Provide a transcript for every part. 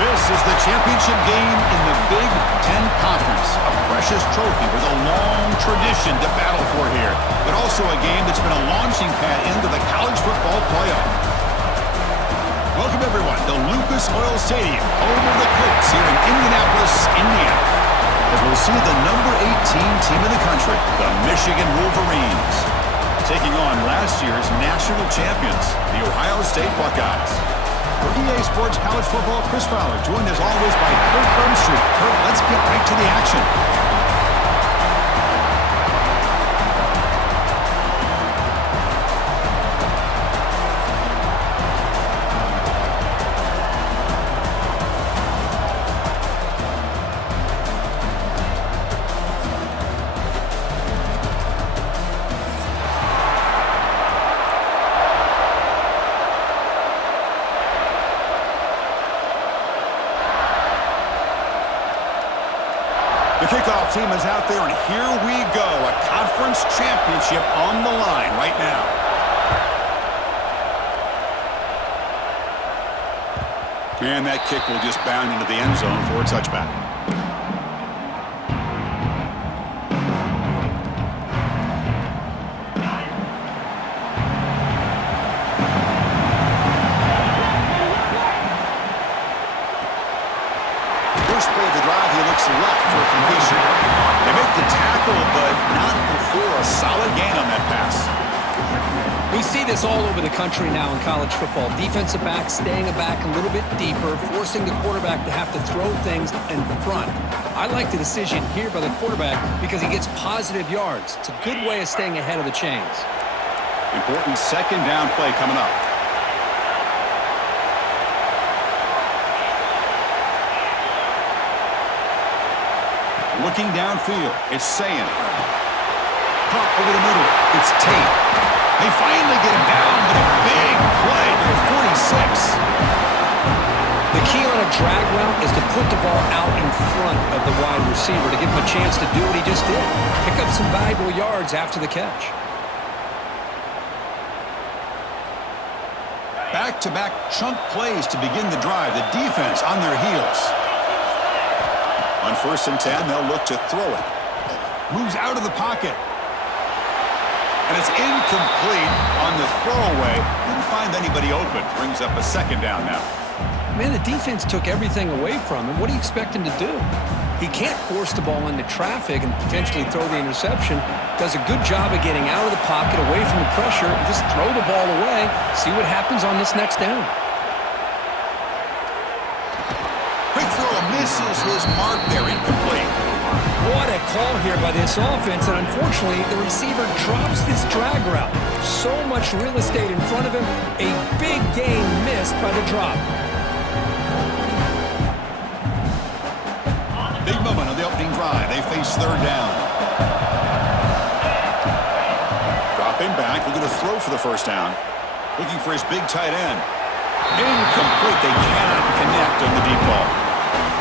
This is the championship game in the Big Ten Conference. A precious trophy with a long tradition to battle for here. But also a game that's been a launching pad into the college football playoff. Welcome, everyone, to Lucas Oil Stadium, home of the Colts here in Indianapolis, Indiana. As we'll see the number 18 team in the country, the Michigan Wolverines, taking on last year's national champions, the Ohio State Buckeyes. For EA Sports College Football, Chris Fowler, joined as always by Kurt Burnstreet. Kurt, let's get right to the action. The kickoff team is out there, and here we go. A conference championship on the line right now. And that kick will just bound into the end zone for a touchback. First play of the drive, he looks left for a completion. They make the tackle, but not before a solid gain on that pass. We see this all over the country now in college football. Defensive backs staying back a little bit deeper, forcing the quarterback to have to throw things in front. I like the decision here by the quarterback because he gets positive yards. It's a good way of staying ahead of the chains. Important second down play coming up. Looking downfield, it's Sayin. Pop over the middle, it's Tate. They finally get him down, but a big play to the 46. The key on a drag route is to put the ball out in front of the wide receiver to give him a chance to do what he just did. Pick up some valuable yards after the catch. Back-to-back chunk plays to begin the drive. The defense on their heels. On 1st and 10, they'll look to throw it. Moves out of the pocket. And it's incomplete on the throwaway. Didn't find anybody open. Brings up a second down now. Man, the defense took everything away from him. What do you expect him to do? He can't force the ball into traffic and potentially throw the interception. Does a good job of getting out of the pocket, away from the pressure, and just throw the ball away. See what happens on this next down. Quick throw misses his mark there, incomplete. What a call here by this offense, and unfortunately, the receiver drops this drag route. So much real estate in front of him, a big gain missed by the drop. Big moment on the opening drive. They face third down. Dropping back, looking to throw for the first down. Looking for his big tight end. Incomplete. They cannot connect on the deep ball.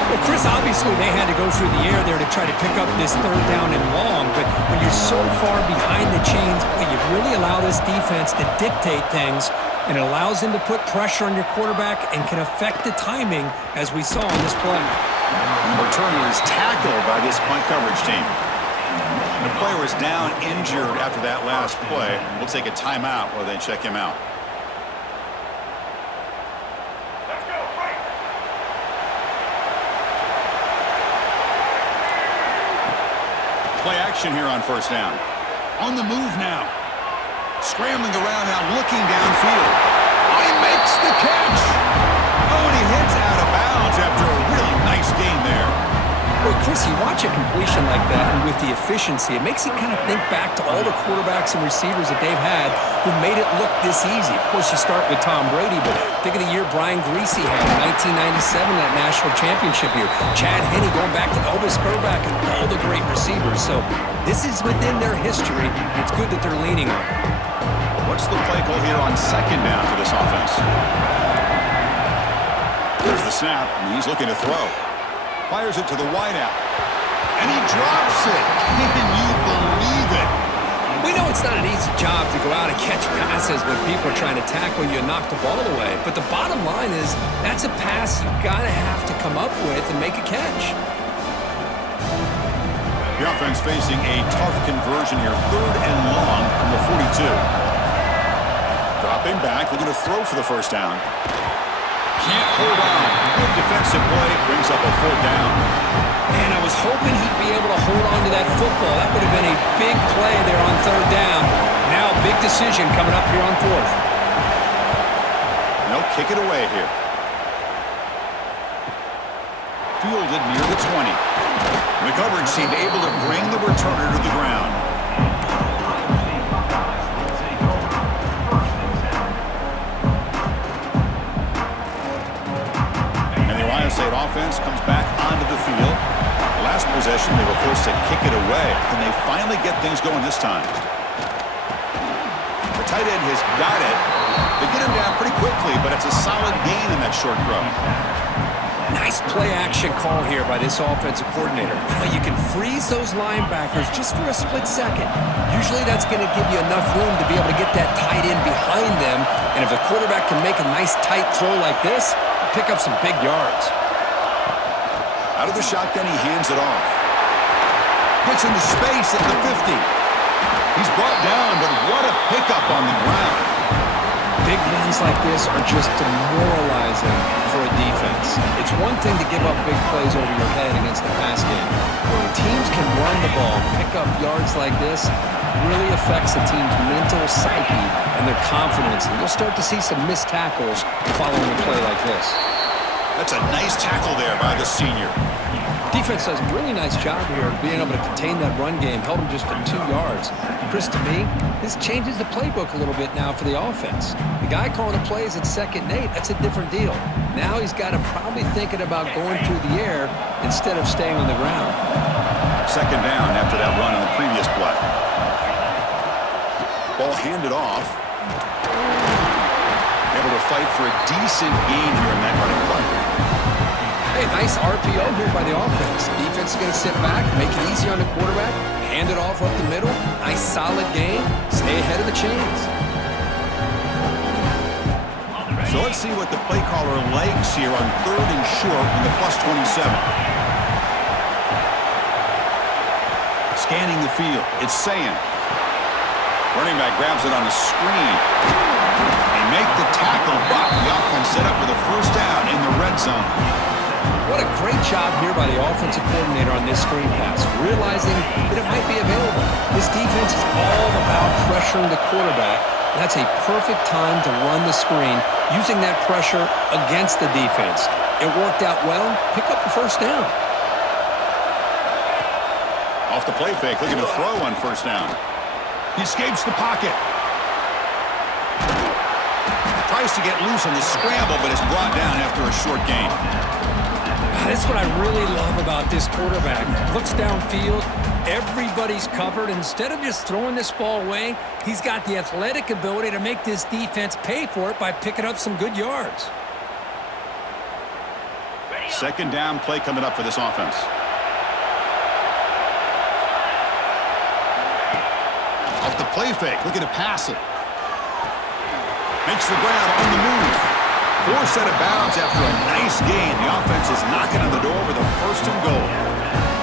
Well, Chris, obviously they had to go through the air there to try to pick up this third down and long, but when you're so far behind the chains, you really allow this defense to dictate things, and it allows them to put pressure on your quarterback and can affect the timing, as we saw on this play. The returner is tackled by this punt coverage team. The player is down injured after that last play. We'll take a timeout while they check him out. Play action here on 1st down. On the move now. Scrambling around now, looking downfield. Oh, he makes the catch. Oh, and he hits out of bounds after a really nice gain there. Well, Chris, you watch a completion like that, and with the efficiency, it makes you kind of think back to all the quarterbacks and receivers that they've had who made it look this easy. Of course, you start with Tom Brady, but think of the year Brian Greasy had in 1997, that national championship year. Chad Henne going back to Elvis Grbac and all the great receivers. So this is within their history, and it's good that they're leaning on it. What's the play call here on 2nd down for this offense? There's the snap, and he's looking to throw. Fires it to the wideout. And he drops it. Can you believe it? We know it's not an easy job to go out and catch passes when people are trying to tackle you and knock the ball away. But the bottom line is that's a pass you got to have to come up with and make a catch. The offense facing a tough conversion here. 3rd and long from the 42. Dropping back, looking to throw for the first down. Can't hold on. Good defensive play, brings up a 4th down. And I was hoping he'd be able to hold on to that football. That would have been a big play there on 3rd down. Now a big decision coming up here on 4th. They'll kick it away here. Fielded near the 20. The coverage seemed able to bring the returner to the ground. And the Ohio State offense comes back onto the field. Last possession, they were forced to kick it away. Can they finally get things going this time? The tight end has got it. They get him down pretty quickly, but it's a solid gain in that short throw. Nice play-action call here by this offensive coordinator. Now you can freeze those linebackers just for a split second. Usually that's going to give you enough room to be able to get that tight end behind them. And if the quarterback can make a nice tight throw like this, pick up some big yards. Out of the shotgun, he hands it off. Gets into space at the 50. He's brought down, but what a pickup on the ground. Big runs like this are just demoralizing for a defense. It's one thing to give up big plays over your head against the pass game. When teams can run the ball, pick up yards like this, really affects the team's mental psyche and their confidence. And you'll start to see some missed tackles following a play like this. That's a nice tackle there by the senior. Defense does a really nice job here of being able to contain that run game, held him just to 2 yards. Chris, to me, this changes the playbook a little bit now for the offense. The guy calling the plays at 2nd and 8, that's a different deal. Now he's got to probably thinking about going through the air instead of staying on the ground. 2nd down after that run on the previous play. Ball handed off. Able to fight for a decent gain here in that running play. Hey, nice RPO here by the offense. Defense is going to sit back, make it easy on the quarterback, hand it off up the middle. Nice solid game. Stay ahead of the chains. So let's see what the play caller likes here on 3rd and short in the +27. Scanning the field. It's Sayan. Running back grabs it on the screen. They make the tackle, but the offense set up with a 1st down in the red zone. What a great job here by the offensive coordinator on this screen pass, realizing that it might be available. This defense is all about pressuring the quarterback. That's a perfect time to run the screen, using that pressure against the defense. It worked out well. Pick up the 1st down. Off the play fake, looking to throw on 1st down. He escapes the pocket. Tries to get loose on the scramble, but is brought down after a short gain. That's what I really love about this quarterback. Looks downfield, everybody's covered. Instead of just throwing this ball away, he's got the athletic ability to make this defense pay for it by picking up some good yards. 2nd down play coming up for this offense. Off the play fake, looking to pass it. Makes the grab on the move. Forced out of bounds after a nice gain. The offense is knocking on the door with a 1st and goal.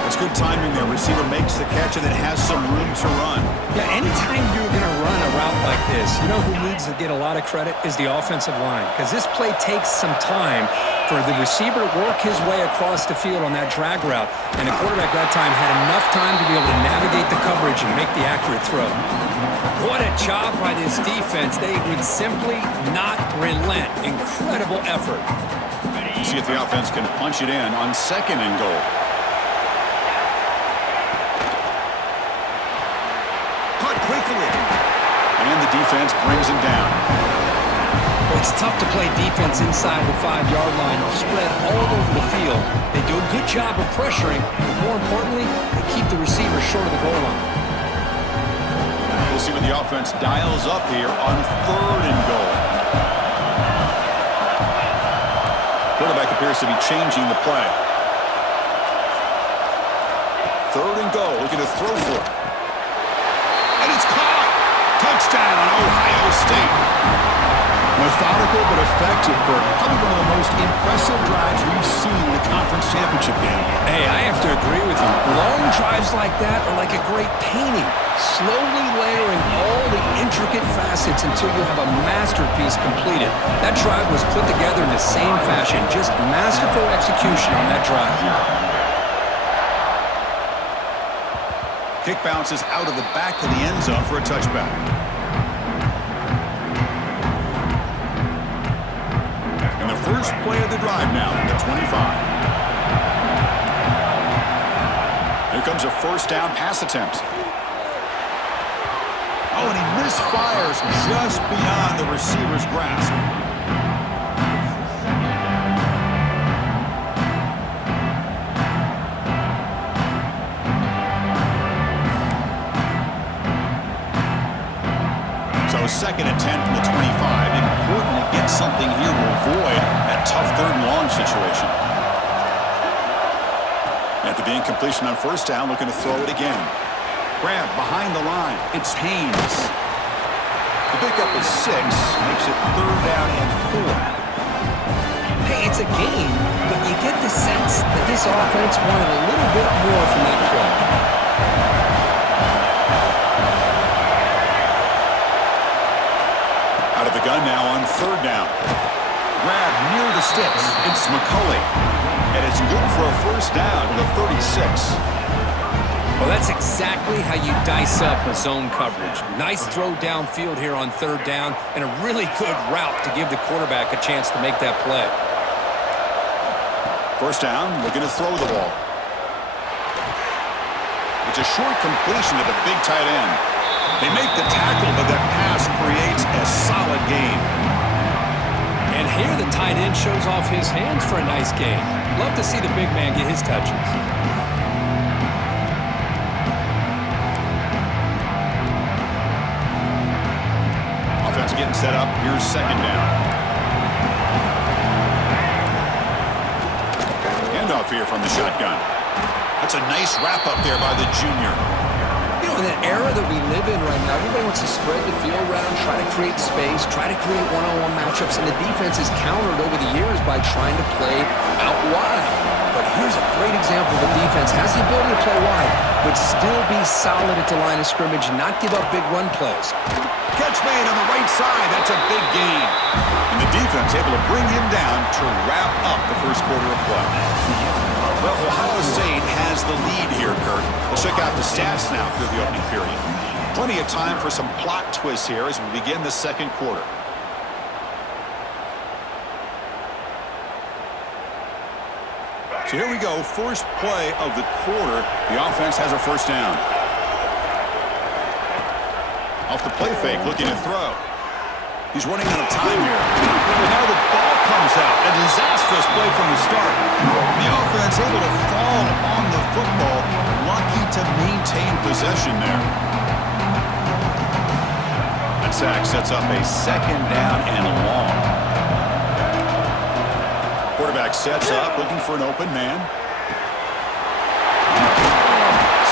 That's good timing there. Receiver makes the catch and then has some room to run. Yeah, anytime you're going to run a route like this, you know who needs to get a lot of credit is the offensive line. Because this play takes some time for the receiver to work his way across the field on that drag route. And the quarterback that time had enough time to be able to navigate the coverage and make the accurate throw. What a job by this defense. They would simply not relent. Incredible effort. See if the offense can punch it in on 2nd and goal. Caught quickly. And the defense brings him down. Well, it's tough to play defense inside the 5-yard line, spread all over the field. They do a good job of pressuring, but more importantly, they keep the receiver short of the goal line. We'll see what the offense dials up here on 3rd and goal. Quarterback appears to be changing the play. 3rd and goal, looking to throw for it. And it's caught! Touchdown, Ohio State. Methodical but effective for probably one of the most impressive drives we've seen in the Drives like that are like a great painting, slowly layering all the intricate facets until you have a masterpiece completed. That drive was put together in the same fashion, just masterful execution on that drive. Kick bounces out of the back of the end zone for a touchback. And the first play of the drive now from the 25. Here comes a first down pass attempt. Oh, and he misfires just beyond the receiver's grasp. So second and 10 from the 25. Important to get something here to avoid that tough third and long situation. After the incompletion on first down, looking to throw it again. Grab behind the line. It's Haynes. The pickup is 6. Makes it third down and 4. Hey, it's a game, but you get the sense that this offense wanted a little bit more from that play. Out of the gun now on third down. Grab near the sticks. It's McCulley. And it's good for a first down to the 36. Well, that's exactly how you dice up a zone coverage. Nice throw downfield here on third down, and a really good route to give the quarterback a chance to make that play. First down, looking to throw the ball. It's a short completion to the big tight end. They make the tackle, but that pass creates a solid gain. And here the tight end shows off his hands for a nice gain. Love to see the big man get his touches. Offense getting set up. Here's second down. Handoff here from the shotgun. That's a nice wrap up there by the junior. You know, in that era that we live in right now, everybody wants to spread the field around, try to create space, try to create one-on-one matchups, and the defense is countered over the years by trying to play out wide. But here's a great example. The defense has the ability to play wide, but still be solid at the line of scrimmage, not give up big run plays. Catch made on the right side. That's a big gain. And the defense able to bring him down to wrap up the first quarter of play. Well, Ohio State has the lead here, Kurt. We'll check out the stats now through the opening period. Plenty of time for some plot twists here as we begin the second quarter. So here we go, first play of the quarter. The offense has a first down. Off the play fake, looking to throw. He's running out of time here. And now the ball comes out. A disastrous play from the start. The offense able to fall on the football. Lucky to maintain possession there. That sack sets up a second down and long. Quarterback sets up, looking for an open man.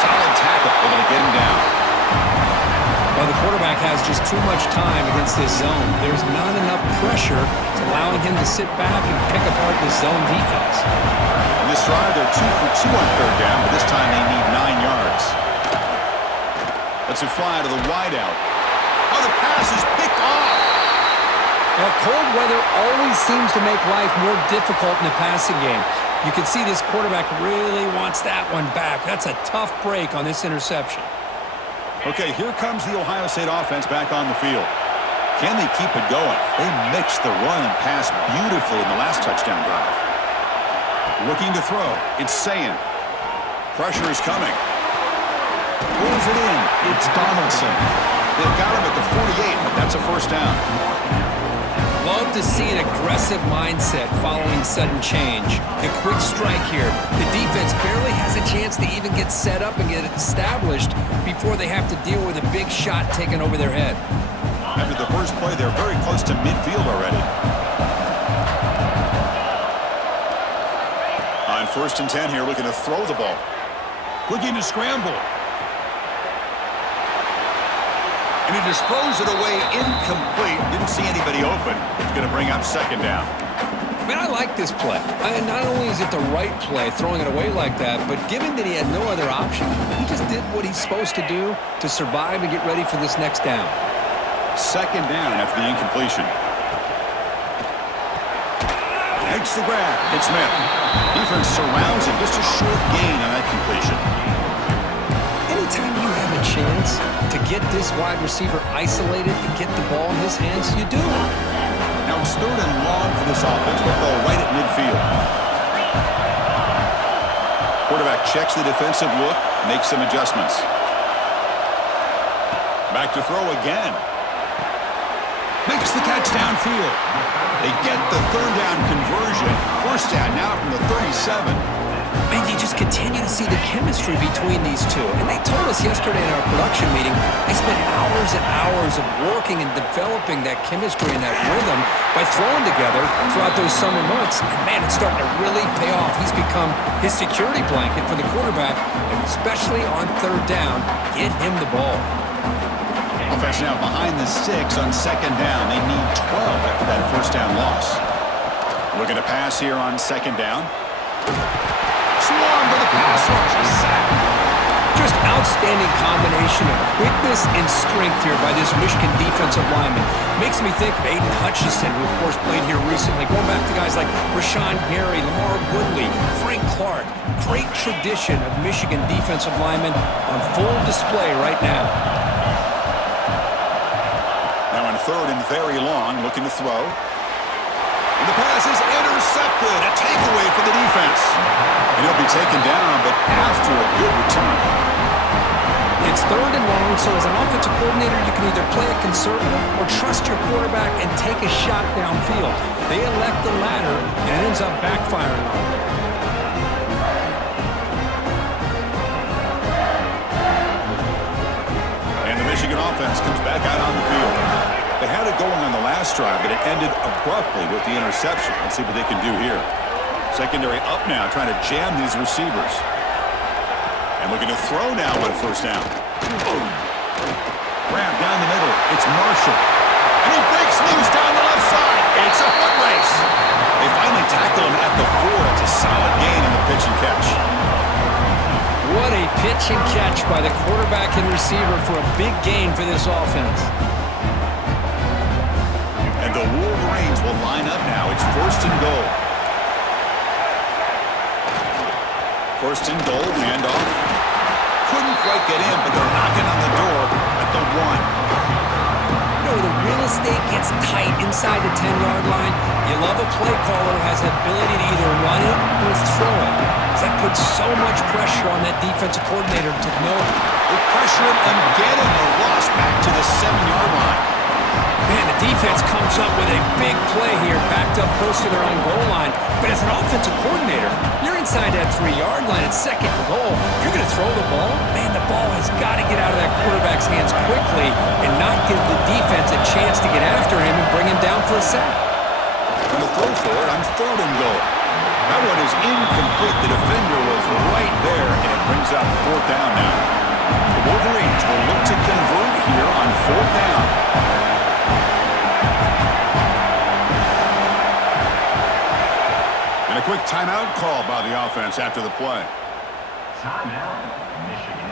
Solid tackle, able to get him down. Well, the quarterback has just too much time against this zone. There's not enough pressure to allowing him to sit back and pick apart this zone defense. In this drive, they're 2 for 2 on third down, but this time they need 9 yards. Let's it fly to the wideout. Oh, the pass is picked off. Now, cold weather always seems to make life more difficult in the passing game. You can see this quarterback really wants that one back. That's a tough break on this interception. Okay, here comes the Ohio State offense back on the field. Can they keep it going? They mixed the run and pass beautifully in the last touchdown drive. Looking to throw. It's Sayin. Pressure is coming. Pulls it in. It's Donaldson. They've got him at the 48, but that's a first down. Love to see an aggressive mindset following sudden change. The quick strike here. The defense barely has a chance to even get set up and get it established before they have to deal with a big shot taken over their head. After the first play, they're very close to midfield already. On first and 10 here, looking to throw the ball. Looking to scramble. And he just throws it away incomplete. Didn't see anybody open. It's going to bring up second down. Man, I like this play. Not only is it the right play, throwing it away like that, but given that he had no other option, he just did what he's supposed to do to survive and get ready for this next down. Second down after the incompletion. Makes the grab. It's Smith. Defense surrounds him. Just a short gain on that completion. Anytime you have a chance to get this wide receiver isolated, to get the ball in his hands, you do. Now it's 3rd and long for this offense, but ball right at midfield. Quarterback checks the defensive look, makes some adjustments. Back to throw again. Makes the catch downfield. They get the 3rd down conversion. 1st down now from the 37. Man, you just continue to see the chemistry between these two. And they told us yesterday in our production meeting, they spent hours and hours of working and developing that chemistry and that rhythm by throwing together throughout those summer months. And man, it's starting to really pay off. He's become his security blanket for the quarterback, and especially on 3rd down, get him the ball. Offense now behind the 6 on 2nd down. They need 12 after that 1st down loss. Looking to pass here on 2nd down. Swarm with a pass rush. A sack. Just outstanding combination of quickness and strength here by this Michigan defensive lineman. Makes me think of Aiden Hutchinson, who of course played here recently. Going back to guys like Rashawn Gary, Lamar Woodley, Frank Clark. Great tradition of Michigan defensive linemen on full display right now. Now on 3rd and very long, looking to throw. And the pass is intercepted. A takeaway for the defense. And he'll be taken down, but after a good return. It's 3rd and long, so as an offensive coordinator, you can either play it conservative or trust your quarterback and take a shot downfield. They elect the latter, and it ends up backfiring on them. And the Michigan offense comes back out on the field. They had it going on the last drive, but it ended abruptly with the interception. Let's see what they can do here. Secondary up now, trying to jam these receivers. And looking to throw now on 1st down. Grab down the middle. It's Marshall. And he breaks loose down the left side. It's a foot race. They finally tackle him at the 4. It's a solid gain in the pitch and catch. What a pitch and catch by the quarterback and receiver for a big gain for this offense. And the Wolverines will line up now. It's 1st and goal. 1st and goal, handoff. Couldn't quite get in, but they're knocking on the door at the 1. You know, the real estate gets tight inside the 10-yard line. You love a play caller who has the ability to either run it or throw it. That puts so much pressure on that defensive coordinator to know. They pressure him and get him. A loss back to the 7-yard line. Man, the defense comes up with a big play here, backed up close to their own goal line. But as an offensive coordinator, you're inside that 3-yard line at 2nd and goal. If you're going to throw the ball, man, the ball has got to get out of that quarterback's hands quickly and not give the defense a chance to get after him and bring him down for a sack. And the throw for it on 3rd and goal. That one is incomplete. The defender was right there, and it brings up 4th down now. The Wolverines will look to convert here on 4th down. And a quick timeout call by the offense after the play. Timeout, Michigan.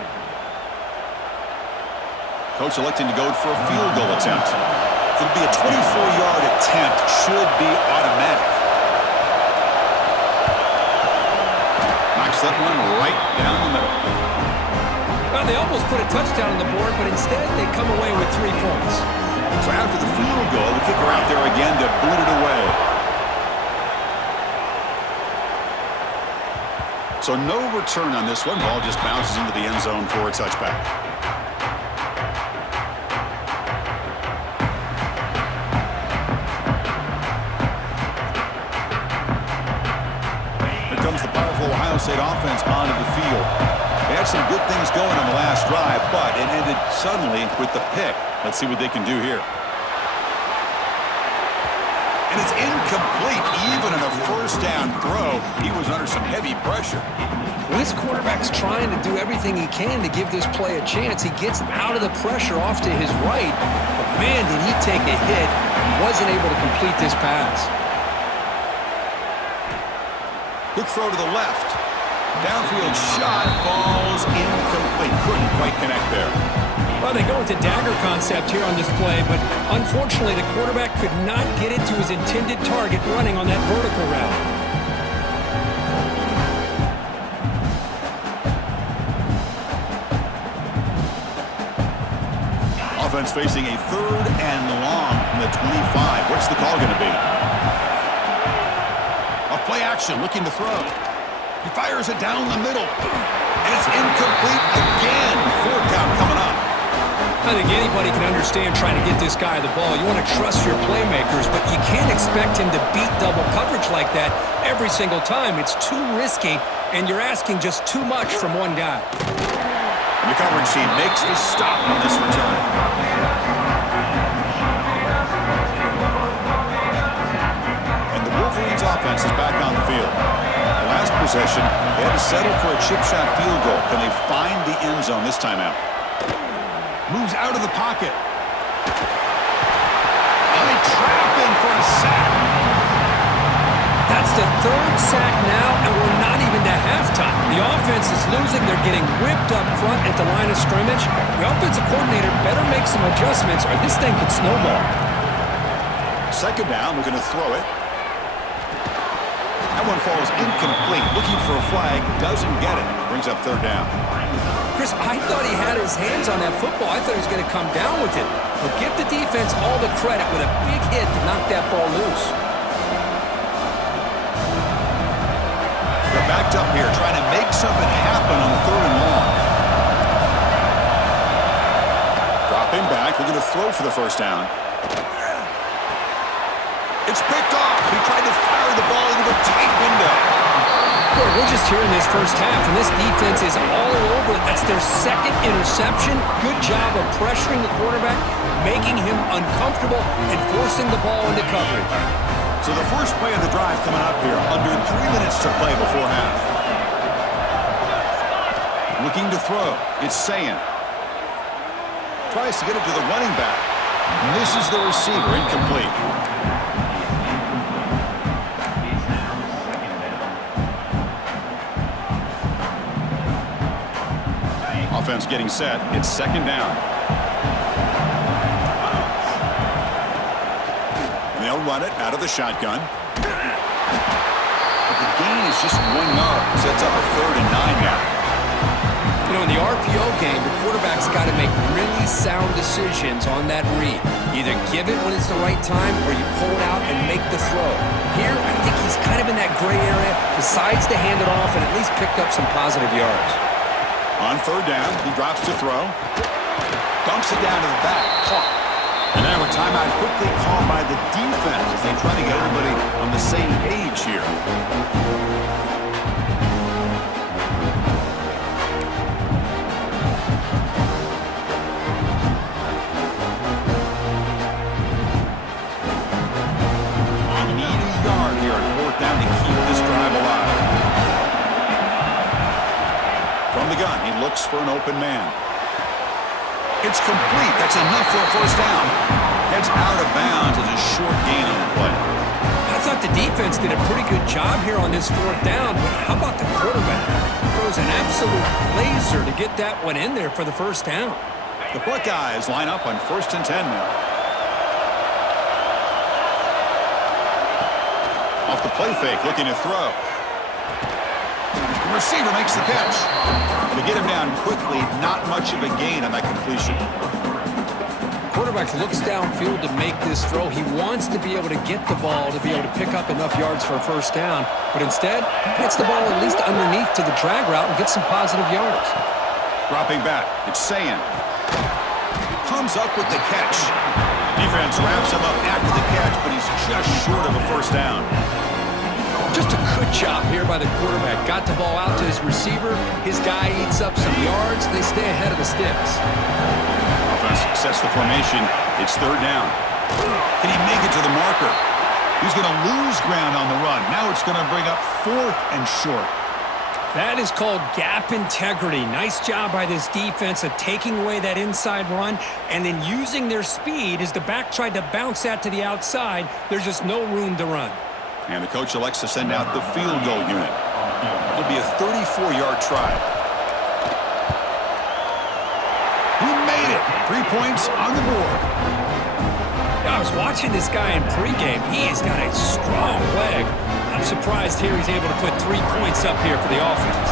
Coach electing to go for a field goal attempt. It'll be a 24-yard attempt. Should be automatic. Knocks that one right down the middle. Well, they almost put a touchdown on the board, but instead they come away with 3 points. So after the field goal, the kicker out there again to boot it away. So no return on this one. Ball just bounces into the end zone for a touchback. Here comes the powerful Ohio State offense onto the field. They had some good things going on the last drive, but it ended suddenly with the pick. Let's see what they can do here. And it's incomplete, even on a 1st down throw. He was under some heavy pressure. Well, this quarterback's trying to do everything he can to give this play a chance. He gets out of the pressure off to his right. But man, did he take a hit and wasn't able to complete this pass. Quick throw to the left. Downfield shot falls incomplete. Couldn't quite connect there. Well, they go with the dagger concept here on this play, but unfortunately the quarterback could not get it to his intended target running on that vertical route. Offense facing a 3rd and long from the 25. What's the call going to be? A play action, looking to throw. He fires it down the middle. And it's incomplete again. 4th count coming up. I think anybody can understand trying to get this guy the ball. You want to trust your playmakers, but you can't expect him to beat double coverage like that every single time. It's too risky, and you're asking just too much from one guy. And the coverage team makes the stop on this return. And the Wolverines offense is back on the field. The last possession, they had to settle for a chip shot field goal. Can they find the end zone this time out? Moves out of the pocket. And they trap him for a sack. That's the 3rd sack now, and we're not even to halftime. The offense is losing. They're getting ripped up front at the line of scrimmage. The offensive coordinator better make some adjustments or this thing could snowball. 2nd down, we're going to throw it. That one falls incomplete. Looking for a flag, doesn't get it. Brings up 3rd down. Chris, I thought he had his hands on that football. I thought he was going to come down with it. But give the defense all the credit with a big hit to knock that ball loose. They're backed up here, trying to make something happen on 3rd and long. Dropping back, we're going to throw for the 1st down. It's picked off. He tried to fire the ball into a tight window. Boy, we're just here in this first half, and this defense is all over it. That's their 2nd interception. Good job of pressuring the quarterback, making him uncomfortable, and forcing the ball into coverage. So the first play of the drive coming up here. Under 3 minutes to play before half. Looking to throw. It's Sayan. Tries to get it to the running back. Misses the receiver. Incomplete. Offense getting set. It's 2nd down. And they'll run it out of the shotgun. But the gain is just 1 yard. Sets up a 3rd and 9 now. You know, in the RPO game, the quarterback's got to make really sound decisions on that read. Either give it when it's the right time or you pull it out and make the throw. Here, I think he's kind of in that gray area, decides to hand it off and at least picked up some positive yards. On 3rd down, he drops to throw. Dumps it down to the back. Caught. And now a timeout quickly called by the defense as they try to get everybody on the same page here. They need a yard here on 4th down to keep this drive alive. From the gun, he looks for an open man. It's complete. That's enough for a 1st down. Heads out of bounds as a short gain on the play. I thought the defense did a pretty good job here on this 4th down, but how about the quarterback? Throws an absolute laser to get that one in there for the 1st down. The Buckeyes line up on 1st and 10 now. Off the play fake, looking to throw. The receiver makes the catch. To get him down quickly, not much of a gain on that completion. Quarterback looks downfield to make this throw. He wants to be able to get the ball to be able to pick up enough yards for a 1st down, but instead, he hits the ball at least underneath to the drag route and gets some positive yards. Dropping back, it's Sayan. Comes up with the catch. Defense wraps him up after the catch, but he's just short of a 1st down. Just a good job here by the quarterback. Got the ball out to his receiver. His guy eats up some yards. They stay ahead of the sticks. Offense sets the formation. It's 3rd down. Can he make it to the marker? He's going to lose ground on the run. Now it's going to bring up 4th and short. That is called gap integrity. Nice job by this defense of taking away that inside run and then using their speed as the back tried to bounce that to the outside. There's just no room to run. And the coach elects to send out the field goal unit. It'll be a 34-yard try. He made it. 3 points on the board. I was watching this guy in pregame. He has got a strong leg. I'm surprised here he's able to put 3 points up here for the offense.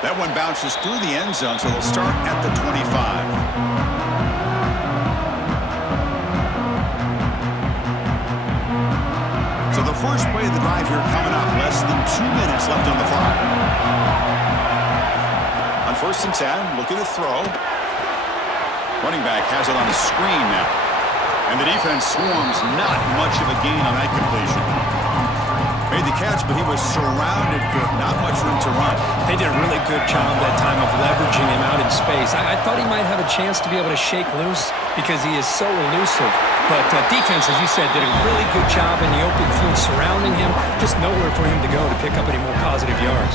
That one bounces through the end zone, so they'll start at the 25. So the first play of the drive here coming up. Less than 2 minutes left on the clock. On 1st and 10, looking to throw. Running back has it on a screen now. And the defense swarms. Not much of a gain on that completion. Made the catch, but he was surrounded with not much room to run. They did a really good job that time of leveraging him out in space. I thought he might have a chance to be able to shake loose because he is so elusive. But defense, as you said, did a really good job in the open field surrounding him. Just nowhere for him to go to pick up any more positive yards.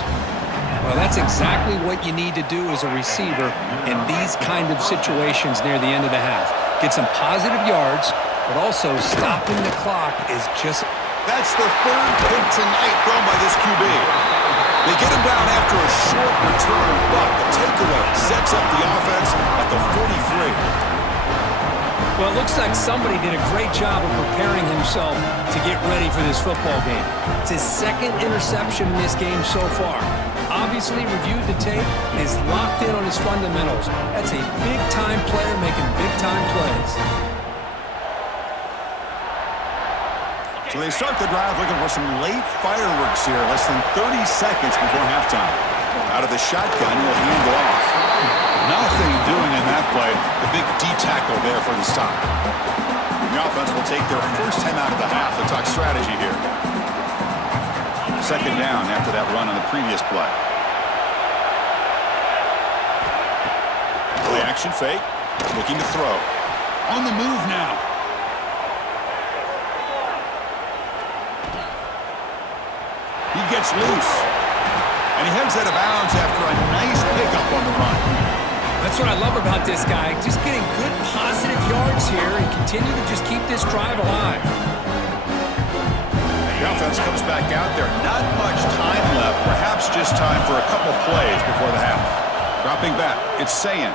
Well, that's exactly what you need to do as a receiver in these kind of situations near the end of the half. Get some positive yards, but also stopping the clock is just... That's the 3rd pick tonight thrown by this QB. They get him down after a short return, but the takeaway sets up the offense at the 43. Well, it looks like somebody did a great job of preparing himself to get ready for this football game. It's his 2nd interception in this game so far. Obviously reviewed the tape and is locked in on his fundamentals. That's a big-time player making big-time plays. So they start the drive looking for some late fireworks here. Less than 30 seconds before halftime. Out of the shotgun, he'll hand it off. Nothing doing in that play. The big D tackle there for the stop. The offense will take their first time out of the half. They'll talk strategy here. 2nd down after that run on the previous play. Play action fake. Looking to throw. On the move now. He gets loose. And he heads out of bounds after a nice pickup on the run. That's what I love about this guy. Just getting good positive yards here and continue to just keep this drive alive. The offense comes back out there. Not much time left. Perhaps just time for a couple plays before the half. Dropping back. It's Sayan.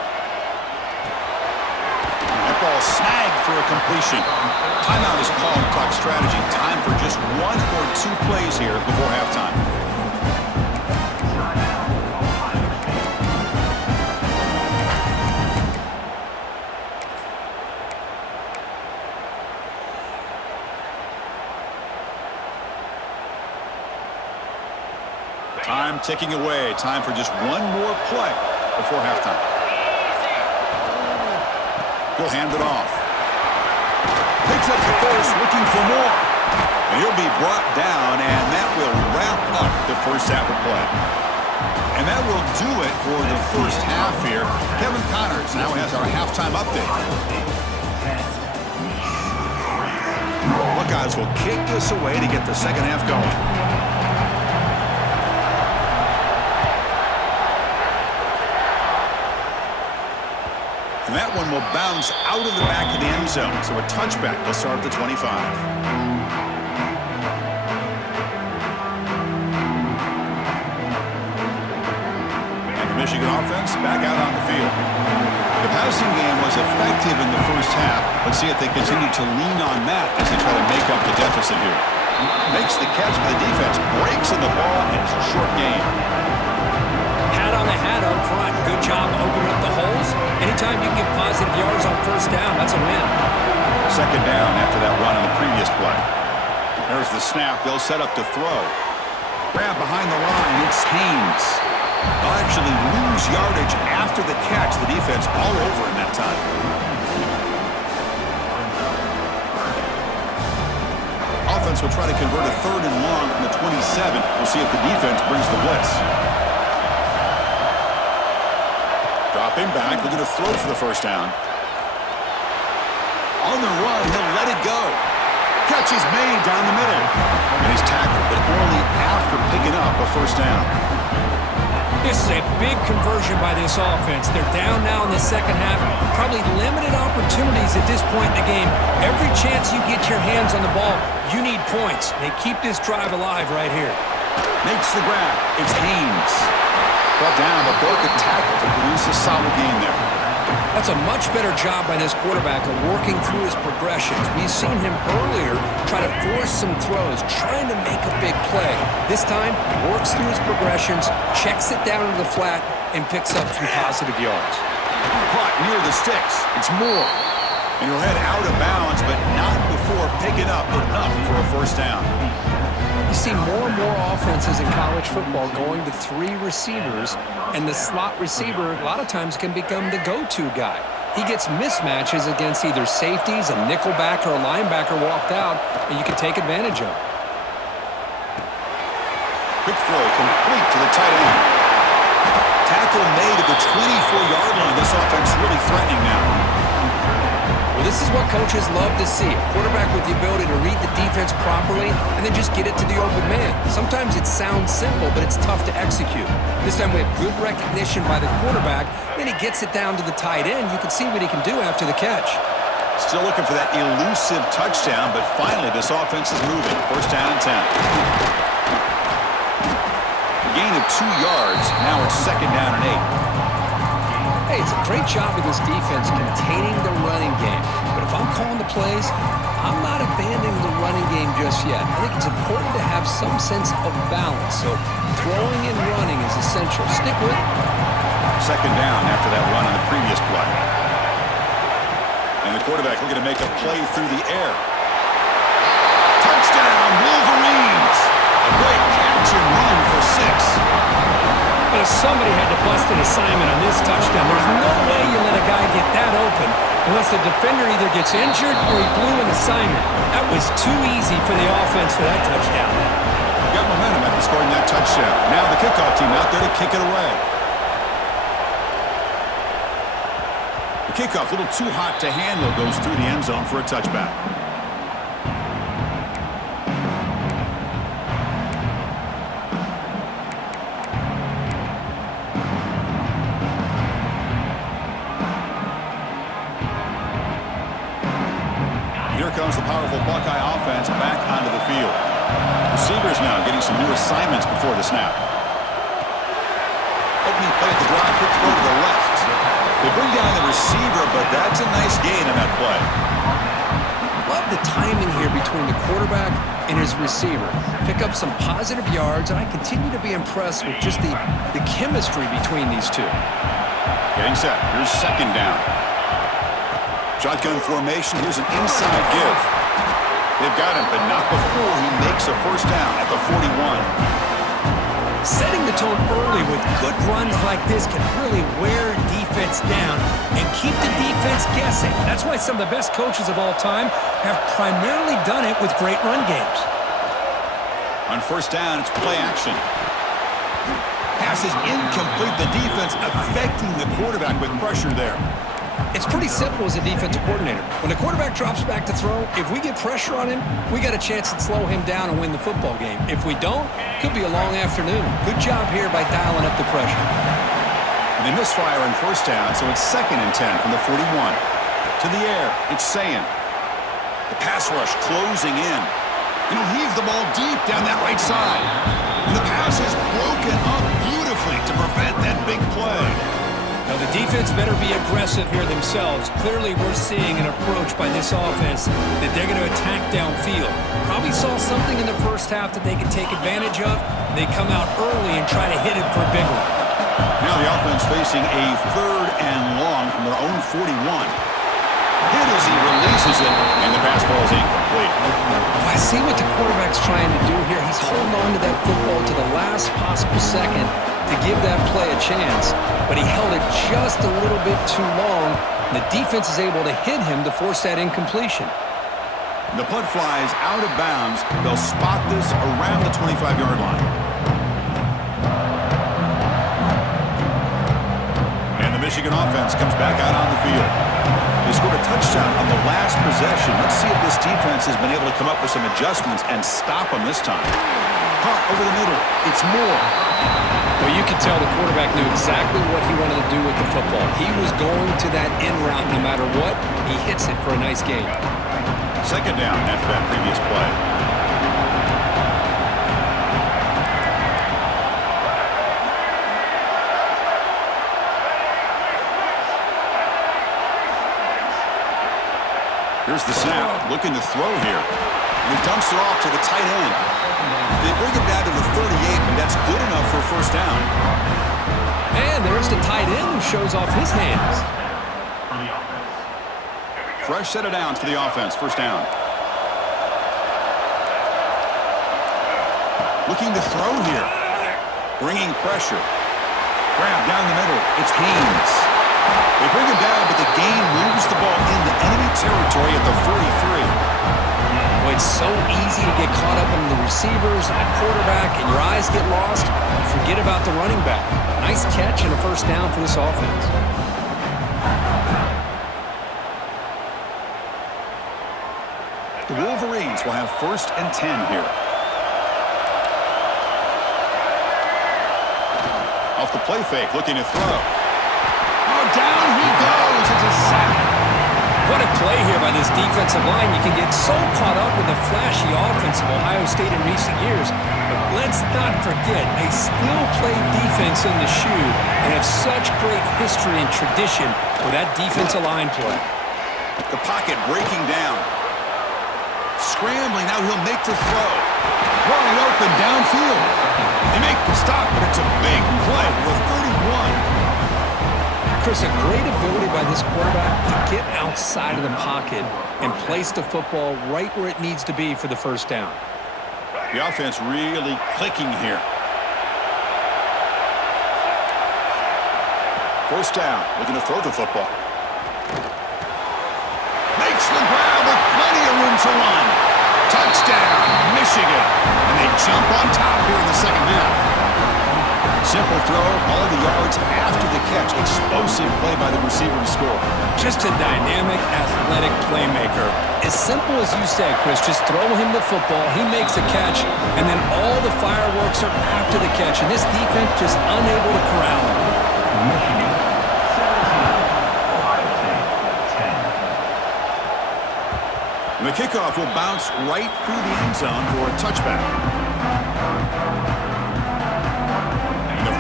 That ball snagged for a completion. Timeout is called. Clock strategy. Time for just 1 or 2 plays here before halftime. Time ticking away. Time for just 1 more play before halftime. He'll hand it off. Picks up the first, looking for more. And he'll be brought down, and that will wrap up the first half of play. And that will do it for the first half here. Kevin Connors now has our halftime update. Buckeyes will kick this away to get the second half going. And that one will bounce out of the back of the end zone. So a touchback will start at the 25. And the Michigan offense back out on the field. The passing game was effective in the first half. Let's see if they continue to lean on that as they try to make up the deficit here. Makes the catch by the defense, breaks in the ball, and it's a short game. Hat on the hat up front. Good job opening up the holes. Anytime you can get positive yards on 1st down, that's a win. 2nd down after that run on the previous play. There's the snap. They'll set up to throw. Grab behind the line. It's Haynes. They'll actually lose yardage after the catch. The defense all over in that time. Offense will try to convert a 3rd and long from the 27. We'll see if the defense brings the blitz. Dropping back, looking to throw for the 1st down. On the run, he'll let it go. Catch is made down the middle. And he's tackled, but only after picking up a 1st down. This is a big conversion by this offense. They're down now in the second half. Probably limited opportunities at this point in the game. Every chance you get your hands on the ball, you need points. They keep this drive alive right here. Makes the grab. It's Haynes. Brought down, but broke a tackle to produce a solid game there. That's a much better job by this quarterback of working through his progressions. We've seen him earlier try to force some throws, trying to make a big play. This time, works through his progressions, checks it down to the flat, and picks up some positive yards. Caught near the sticks. It's Moore. And he'll head out of bounds, but not before picking up enough for a first down. You see more and more offenses in college football going to 3 receivers, and the slot receiver a lot of times can become the go-to guy. He gets mismatches against either safeties, a nickelback, or a linebacker walked out, and you can take advantage of it. Quick throw complete to the tight end. Tackle made at the 24-yard line. This offense really threatening now. Well, this is what coaches love to see. A quarterback with the ability to read the defense properly and then just get it to the open man. Sometimes it sounds simple, but it's tough to execute. This time we have good recognition by the quarterback. Then he gets it down to the tight end. You can see what he can do after the catch. Still looking for that elusive touchdown, but finally this offense is moving. First down and 10. A gain of 2 yards. Now it's second down and 8. Hey, it's a great job of this defense containing the running game. But if I'm calling the plays, I'm not abandoning the running game just yet. I think it's important to have some sense of balance. So throwing and running is essential. Stick with it. Second down after that run on the previous play. And the quarterback looking to make a play through the air. Touchdown, Wolverines! A great catch and run for 6. But if somebody had to bust an assignment on this touchdown, there's no way you let a guy get that open unless the defender either gets injured or he blew an assignment. That was too easy for the offense for that touchdown. Got momentum after scoring that touchdown. Now the kickoff team out there to kick it away. The kickoff, a little too hot to handle, goes through the end zone for a touchback. Here comes the powerful Buckeye offense back onto the field. Receivers now getting some new assignments before the snap. Opening play at the drive, quick throw to the left. They bring down the receiver, but that's a nice gain on that play. Love the timing here between the quarterback and his receiver. Pick up some positive yards, and I continue to be impressed with just the chemistry between these two. Getting set. Here's second down. Shotgun formation. Here's an inside give. They've got him, but not before he makes a first down at the 41. Setting the tone early with good runs like this can really wear defense down and keep the defense guessing. That's why some of the best coaches of all time have primarily done it with great run games. On first down, it's play action. Pass is incomplete. The defense affecting the quarterback with pressure there. It's pretty simple as a defensive coordinator. When the quarterback drops back to throw, if we get pressure on him, we got a chance to slow him down and win the football game. If we don't, could be a long afternoon. Good job here by dialing up the pressure. And they misfire on first down, so it's second and 10 from the 41. To the air, it's Sayin. The pass rush closing in. And he'll heave the ball deep down that right side. And the pass is broken up beautifully to prevent that big play. Now, the defense better be aggressive here themselves. Clearly, we're seeing an approach by this offense that they're going to attack downfield. Probably saw something in the first half that they could take advantage of. They come out early and try to hit it for a big one. Now the offense facing a third and long from their own 41. Hit as he releases it, and the pass ball is incomplete. I see what the quarterback's trying to do here. He's holding on to that football to the last possible second to give that play a chance, but he held it just a little bit too long. The defense is able to hit him to force that incompletion. The punt flies out of bounds. They'll spot this around the 25-yard line. And the Michigan offense comes back out on the field. The They scored a touchdown on the last possession. Let's see if this defense has been able to come up with some adjustments and stop them this time. Caught over the middle. It's Moore. Well, you could tell the quarterback knew exactly what he wanted to do with the football. He was going to that in route no matter what. He hits it for a nice gain. Second down after that previous play. Here's the snap, looking to throw here. And he dumps it off to the tight end. They bring him down to the 38, and that's good enough for a first down. And there's the tight end who shows off his hands. Fresh set of downs for the offense, first down. Looking to throw here. Bringing pressure. Grab down the middle. It's Haynes. They bring him down, but the gain moves the ball into enemy territory at the 43. Well, it's so easy to get caught up in the receivers and the quarterback, and your eyes get lost. You forget about the running back. Nice catch and a first down for this offense. The Wolverines will have first and 10 here. Off the play fake, looking to throw. Oh, down he goes. It's a sack. What a play here by this defensive line. You can get so caught up in the flashy offense of Ohio State in recent years. But let's not forget, they still play defense in the shoe and have such great history and tradition with that defensive line play. The pocket breaking down. Scrambling, now he'll make the throw. Wide open downfield. They make the stop, but it's a big play for 31. Chris, a great ability by this quarterback to get outside of the pocket and place the football right where it needs to be for the first down. The offense really clicking here. First down, looking to throw the football. Makes the grab with plenty of room to run. Touchdown, Michigan. And they jump on top here in the second half. Simple throw, all the yards after the catch. Explosive play by the receiver to score. Just a dynamic, athletic playmaker. As simple as you said, Chris, just throw him the football, he makes a catch, and then all the fireworks are after the catch. And this defense just unable to corral him. Michigan 17, Ohio State 10. And the kickoff will bounce right through the end zone for a touchback.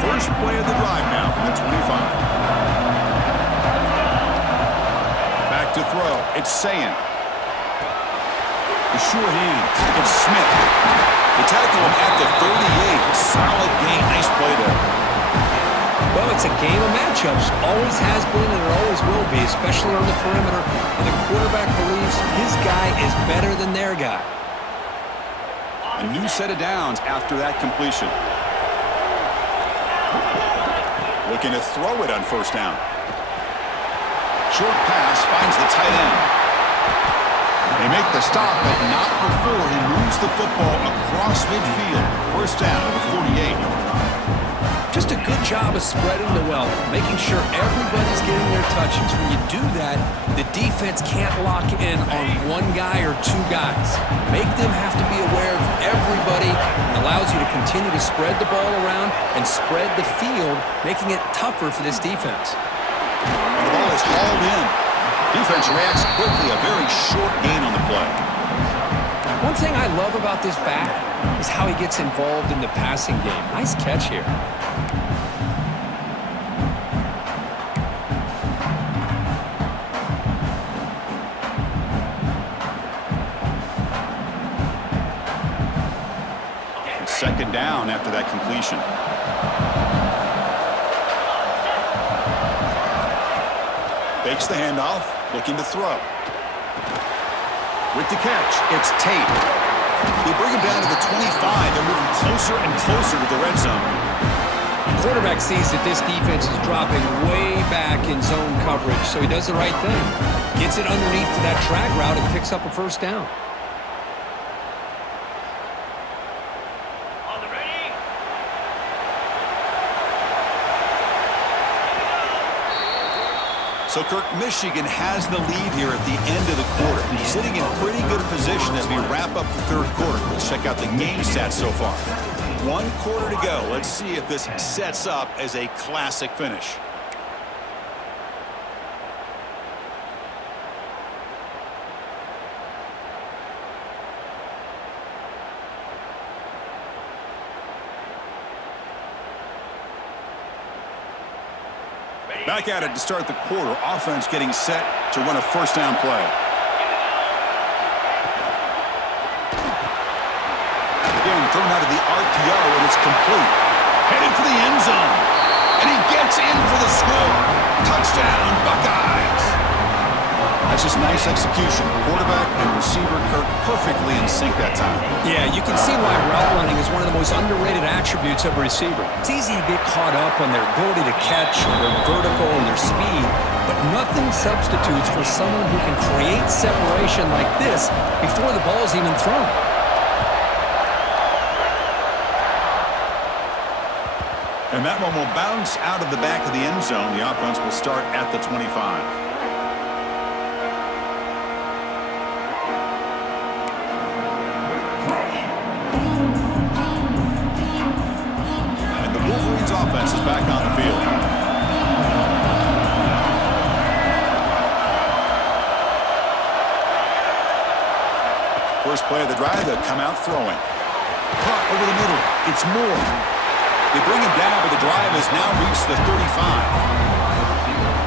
First play of the drive now from the 25. Back to throw. It's Sayin. The sure hands. It's Smith. They tackle him at the 38. Solid gain. Nice play there. Well, it's a game of matchups. Always has been and it always will be, especially on the perimeter. And the quarterback believes his guy is better than their guy. A new set of downs after that completion. Looking to throw it on first down. Short pass finds the tight end. They make the stop, but not before he moves the football across midfield. First down at the 48. Just a good job of spreading the wealth, making sure everybody's getting their touches. When you do that, the defense can't lock in on one guy or two guys. Make them have to be aware of everybody. It allows you to continue to spread the ball around and spread the field, making it tougher for this defense. And the ball is hauled in. Defense reacts quickly, a very short gain on the play. One thing I love about this back is how he gets involved in the passing game. Nice catch here. Second down after that completion. Fakes the handoff, looking to throw. With the catch, it's Tate. They bring him down to the 25. They're moving closer and closer to the red zone. The quarterback sees that this defense is dropping way back in zone coverage, so he does the right thing. Gets it underneath to that drag route and picks up a first down. So, Kirk, Michigan has the lead here at the end of the quarter. Sitting in pretty good position as we wrap up the third quarter. Let's check out the game stats so far. 1 quarter to go. Let's see if this sets up as a classic finish. Back at it to start the quarter. Offense getting set to run a first down play. Again, thrown out of the RPO, and it's complete. Headed for the end zone. And he gets in for the score. Touchdown, Buckeyes. That's just nice execution. Quarterback and receiver Kirk perfectly in sync that time. Yeah, you can see why route running is one of the most underrated attributes of a receiver. It's easy to get caught up on their ability to catch, or their vertical, and their speed, but nothing substitutes for someone who can create separation like this before the ball is even thrown. And that one will bounce out of the back of the end zone. The offense will start at the 25. And the Wolverines offense is back on the field. First play of the drive, they'll come out throwing. Caught over the middle. It's Moore. They bring him down, but the drive has now reached the 35.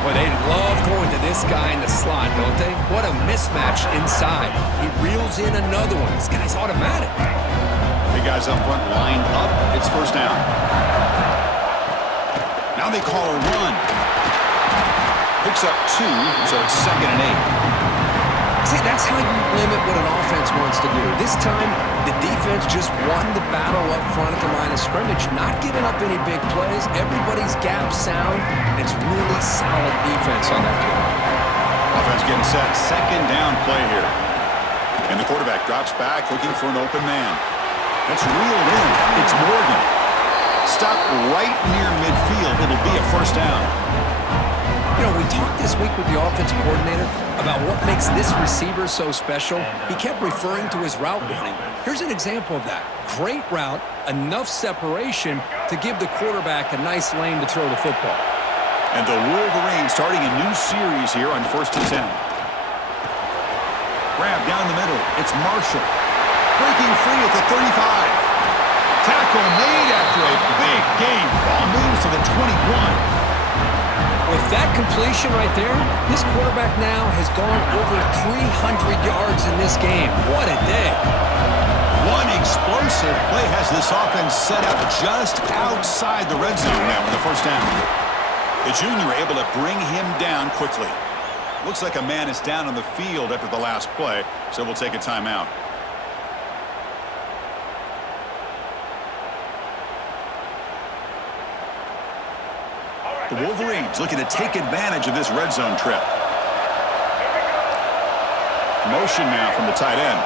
Well, they love going to this guy in the slot, don't they? What a mismatch inside. He reels in another one. This guy's automatic. Big guys up front lined up. It's first down. Now they call a run. Picks up 2, so it's 2nd and 8. See, that's how you limit what an offense wants to do. This time, the defense just won the battle up front at the line of scrimmage, not giving up any big plays. Everybody's gap sound. It's really solid defense on that play. Offense getting set. 2nd down play here. And the quarterback drops back looking for an open man. That's reeled in. It's Morgan. Stop right near midfield. It'll be a first down. You know, we talked this week with the offensive coordinator about what makes this receiver so special. He kept referring to his route running. Here's an example of that. Great route, enough separation to give the quarterback a nice lane to throw the football. And the Wolverines starting a new series here on 1st and 10. Grab down the middle. It's Marshall. Breaking free at the 35. Tackle made after a big gain. Ball moves to the 21. With that completion right there, this quarterback now has gone over 300 yards in this game. What a day. One explosive play has this offense set up just outside the red zone now in the first down. The junior able to bring him down quickly. Looks like a man is down on the field after the last play, so we'll take a timeout. The Wolverines looking to take advantage of this red zone trip. Motion now from the tight end.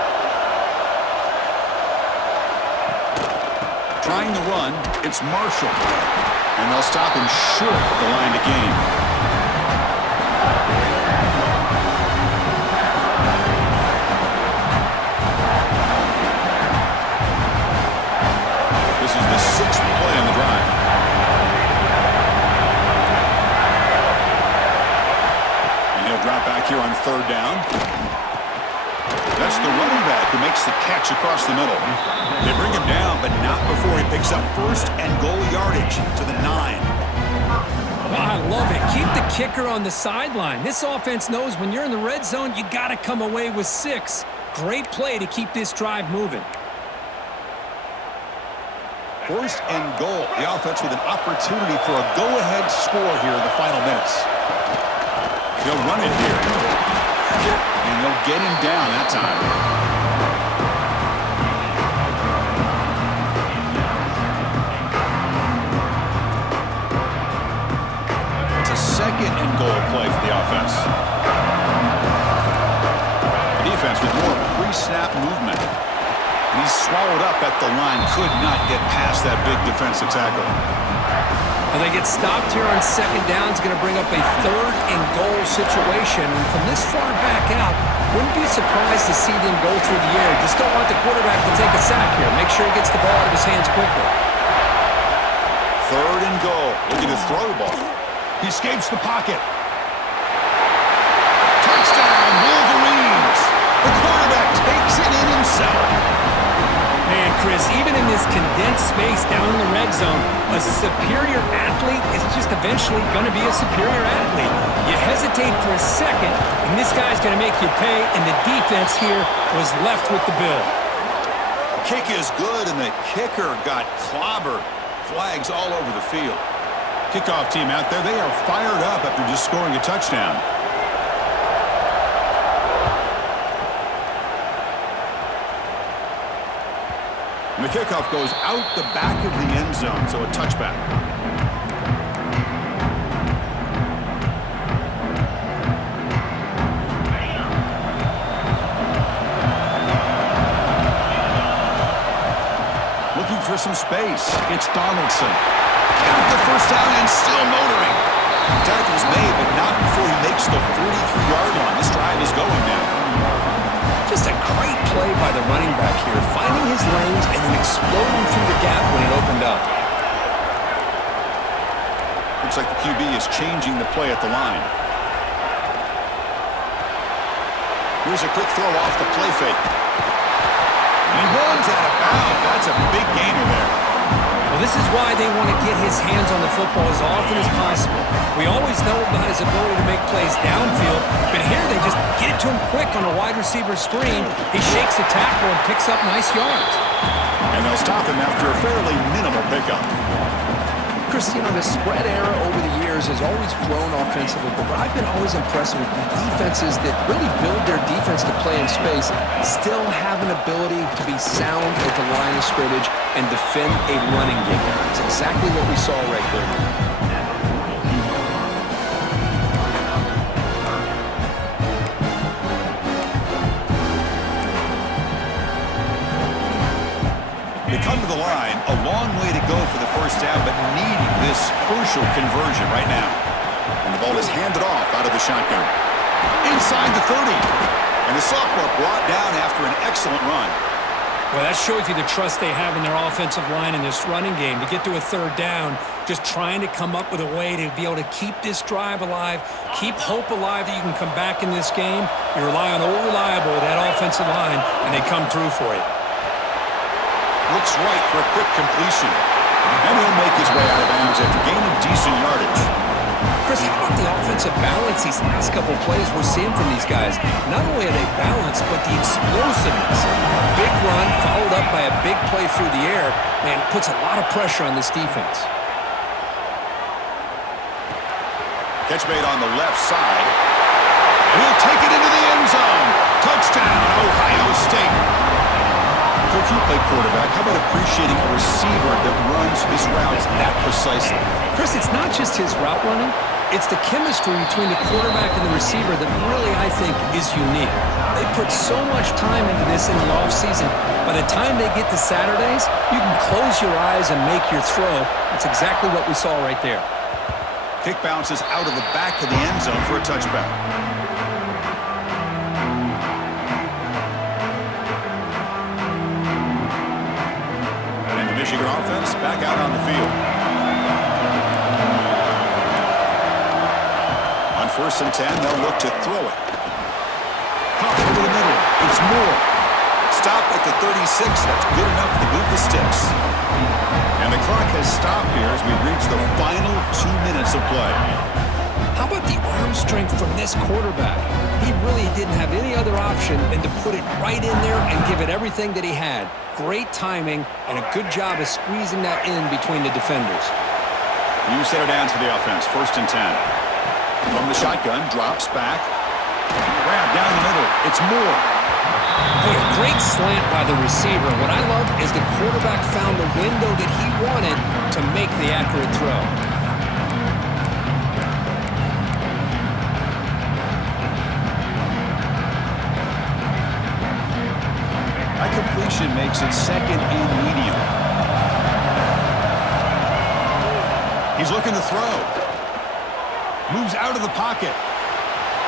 Trying to run, it's Marshall. And they'll stop him short of the line to gain. This is the 6th play on the drive. Drop back here on 3rd down. That's the running back who makes the catch across the middle. They bring him down, but not before he picks up 1st and goal yardage to the 9. Well, I love it. Keep the kicker on the sideline. This offense knows when you're in the red zone, you got to come away with 6. Great play to keep this drive moving. 1st and goal. The offense with an opportunity for a go-ahead score here in the final minutes. They'll run it here. And they'll get him down that time. It's a 2nd and goal play for the offense. The defense with more pre-snap movement. And he's swallowed up at the line. Could not get past that big defensive tackle. Well, they get stopped here on second down. It's going to bring up a third and goal situation. And from this far back out, wouldn't be surprised to see them go through the air. Just don't want the quarterback to take a sack here. Make sure he gets the ball out of his hands quickly. Third and goal. Looking to throw the ball. He escapes the pocket. Touchdown, Wolverines. The quarterback takes it in himself. Man, Chris, even in this condensed space down in the red zone, a superior athlete is just eventually going to be a superior athlete. You hesitate for a second, and this guy's going to make you pay, and the defense here was left with the bill. Kick is good, and the kicker got clobbered. Flags all over the field. Kickoff team out there, they are fired up after just scoring a touchdown. And the kickoff goes out the back of the end zone, so a touchback. Looking for some space. It's Donaldson. Got the first down and still motoring. Tackle's made, but not before he makes the 43-yard line. This drive is going now. Just a great play by the running back here, finding his lanes and then exploding through the gap when it opened up. Looks like the QB is changing the play at the line. Here's a quick throw off the play fake. And he runs out of bounds. That's a big gainer there. Well, this is why they want to get his hands on the football as often as possible. We always know about his ability to make plays downfield, but here they just get it to him quick on a wide receiver screen. He shakes the tackle and picks up nice yards. And they'll stop him after a fairly minimal pickup. Chris, you know, the spread era over the years has always grown offensively, but I've been always impressed with defenses that really build their defense to play in space, still have an ability to be sound at the line of scrimmage and defend a running game. It's exactly what we saw right there. They come to the line, a long way to go for the first down, but needing this crucial conversion right now. And the ball is handed off out of the shotgun. Inside the 30. And the sophomore brought down after an excellent run. Well, that shows you the trust they have in their offensive line in this running game. To get to a third down, just trying to come up with a way to be able to keep this drive alive, keep hope alive that you can come back in this game. You rely on old reliable with that offensive line, and they come through for you. Looks right for a quick completion. And he'll make his way out of bounds after gaining decent yardage. Chris, how about the offensive balance these last couple of plays we're seeing from these guys? Not only are they balanced, but the explosiveness. A big run followed up by a big play through the air, man, puts a lot of pressure on this defense. Catch made on the left side. He'll take it into the end zone. Touchdown, Ohio State. If you play quarterback, how about appreciating a receiver that runs his routes that precisely? Chris, it's not just his route running. It's the chemistry between the quarterback and the receiver that really, I think, is unique. They put so much time into this in the offseason. By the time they get to Saturdays, you can close your eyes and make your throw. That's exactly what we saw right there. Kick bounces out of the back of the end zone for a touchback. Michigan offense back out on the field. On 1st and 10, they'll look to throw it. Pop over the middle. It's Moore. Stop at the 36. That's good enough to move the sticks. And the clock has stopped here as we reach the final 2 minutes of play. How about the arm strength from this quarterback? He really didn't have any other option than to put it right in there and give it everything that he had. Great timing and a good job of squeezing that in between the defenders. New set of downs for the offense. 1st and 10. From the shotgun, drops back. Grab down the middle. It's Moore. Boy, a great slant by the receiver. What I love is the quarterback found the window that he wanted to make the accurate throw. That completion makes it 2nd and medium. He's looking to throw. Moves out of the pocket.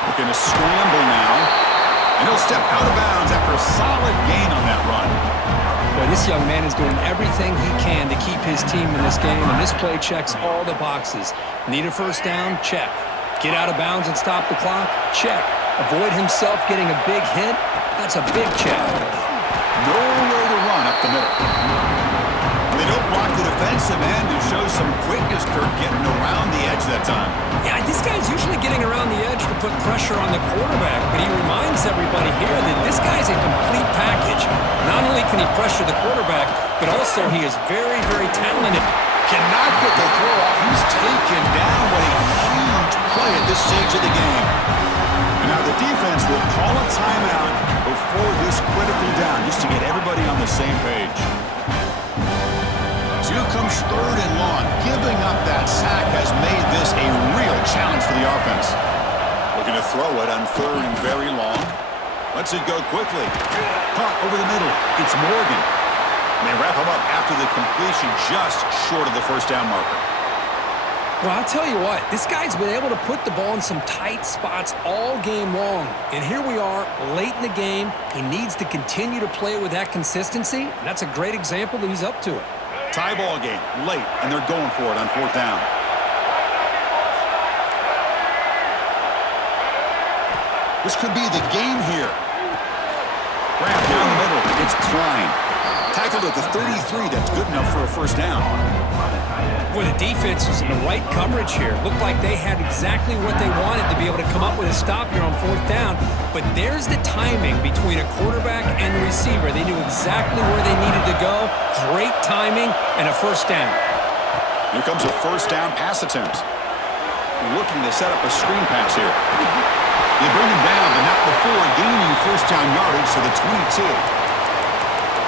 Looking to scramble now. And he'll step out of bounds after a solid gain on that run. Boy, this young man is doing everything he can to keep his team in this game, and this play checks all the boxes. Need a first down? Check. Get out of bounds and stop the clock? Check. Avoid himself getting a big hit? That's a big check. Nowhere to run up the middle. They don't block the defensive end and show some quickness, Kirk, getting around the edge that time. Yeah, this guy's usually getting around the edge to put pressure on the quarterback, but he reminds everybody here that this guy's a complete package. Not only can he pressure the quarterback, but also he is very, very talented. Cannot get the throw off. He's taken down. What a huge play at this stage of the game. And now the defense will call a timeout before this critical down, just to get everybody on the same page. So here comes 3rd and long. Giving up that sack has made this a real challenge for the offense. Looking to throw it on 3rd and very long. Lets it go quickly. Caught over the middle. It's Morgan. And they wrap him up after the completion just short of the first down marker. Well, I'll tell you what, this guy's been able to put the ball in some tight spots all game long. And here we are, late in the game. He needs to continue to play with that consistency. And that's a great example that he's up to it. Tie ball game, late, and they're going for it on 4th down. This could be the game here. Wrap down the middle, it's Klein. Tackled at the 33, that's good enough for a first down. Boy, the defense was in the right coverage here. Looked like they had exactly what they wanted to be able to come up with a stop here on 4th down. But there's the timing between a quarterback and the receiver. They knew exactly where they needed to go. Great timing and a first down. Here comes a first down pass attempt. Looking to set up a screen pass here. They bring him down, but not before gaining first down yardage to the 22.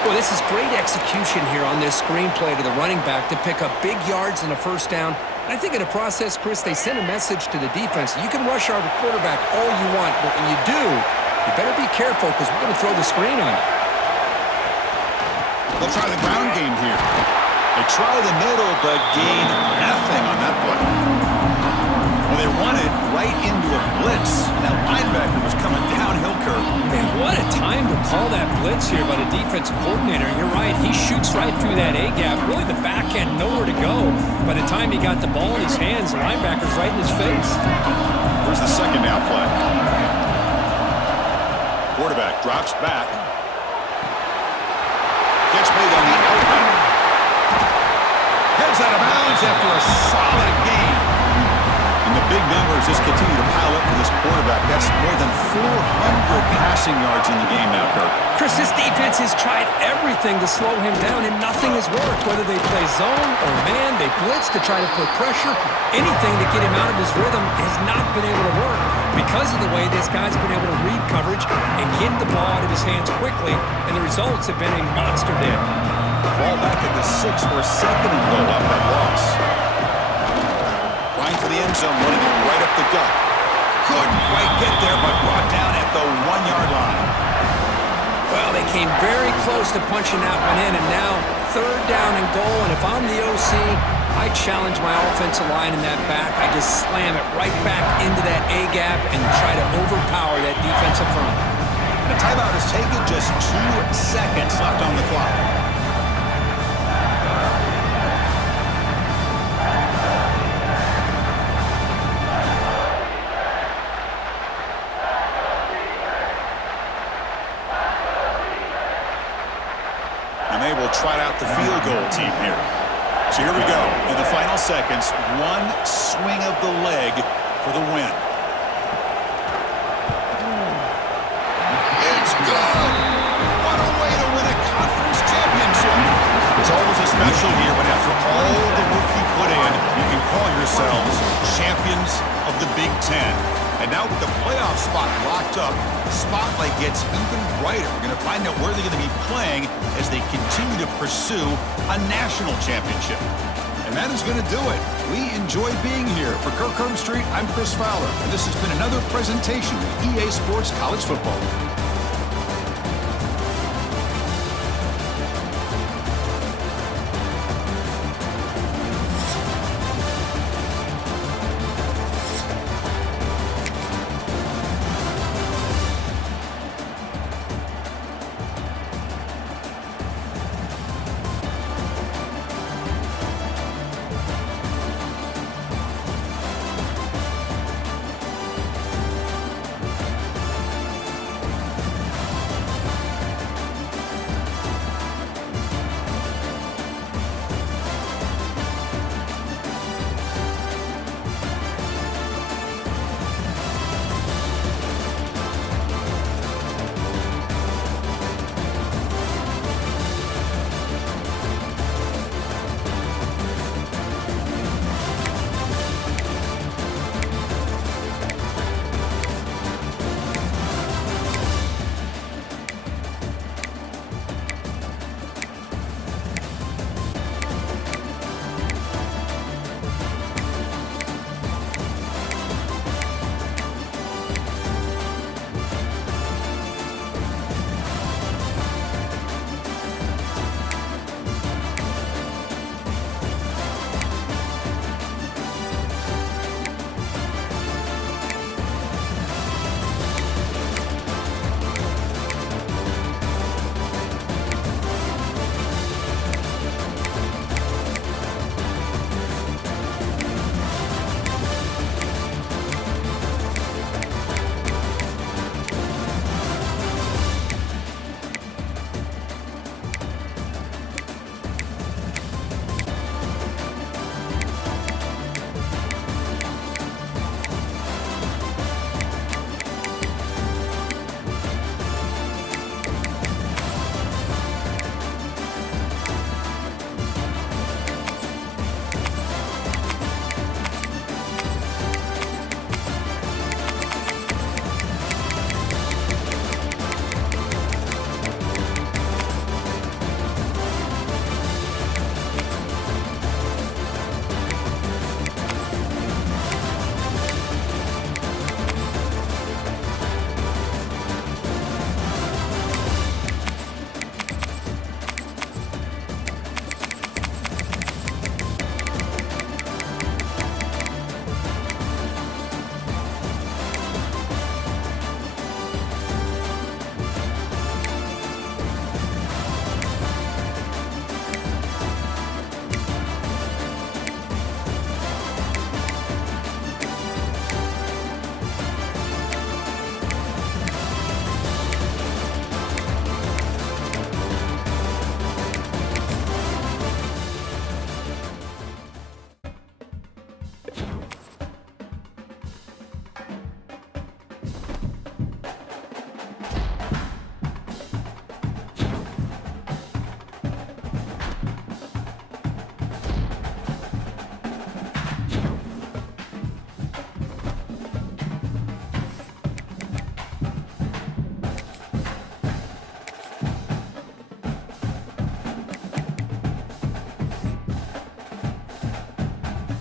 Well, this is great execution here on this screenplay to the running back to pick up big yards and a first down. And I think in the process, Chris, they send a message to the defense. You can rush our quarterback all you want, but when you do, you better be careful because we're going to throw the screen on you. They'll try the ground game here. They try the middle, but gain nothing on that play. Well, they run it right into a blitz. That linebacker was coming downhill, Kirk. Man, what a time to call that blitz here by the defensive coordinator. You're right. He shoots right through that A-gap. Really, the back end, nowhere to go. By the time he got the ball in his hands, the linebacker's right in his face. Where's the second down play? Quarterback drops back. Gets made on the outlet. Heads out of bounds after a solid gain. And the big numbers just continue to pile up for this quarterback. That's more than 400 passing yards in the game now, Kirk. Chris, this defense has tried everything to slow him down, and nothing has worked. Whether they play zone or man, they blitz to try to put pressure. Anything to get him out of his rhythm has not been able to work because of the way this guy's been able to read coverage and get the ball out of his hands quickly, and the results have been a monster day. Ball back at the 6 for a second and goal up that loss. Line for the end zone, running it right up the gut. Couldn't quite get there, but brought down at the 1-yard line. Well, they came very close to punching that one in, and now 3rd down and goal. And if I'm the OC, I challenge my offensive line in that back. I just slam it right back into that A-gap and try to overpower that defensive front. And a timeout is taken, just 2 seconds left on the clock. They will trot out the field goal team here. So here we go. In the final seconds, one swing of the leg for the win. It's good! What a way to win a conference championship. It's always a special here when after all the work you put in, you can call yourselves champions of the Big Ten. And now with the playoff spot locked up, the spotlight gets even brighter. We're going to find out where they're going to be playing as they continue to pursue a national championship. And that is going to do it. We enjoy being here. For Kirk Street, I'm Chris Fowler, and this has been another presentation of EA Sports College Football.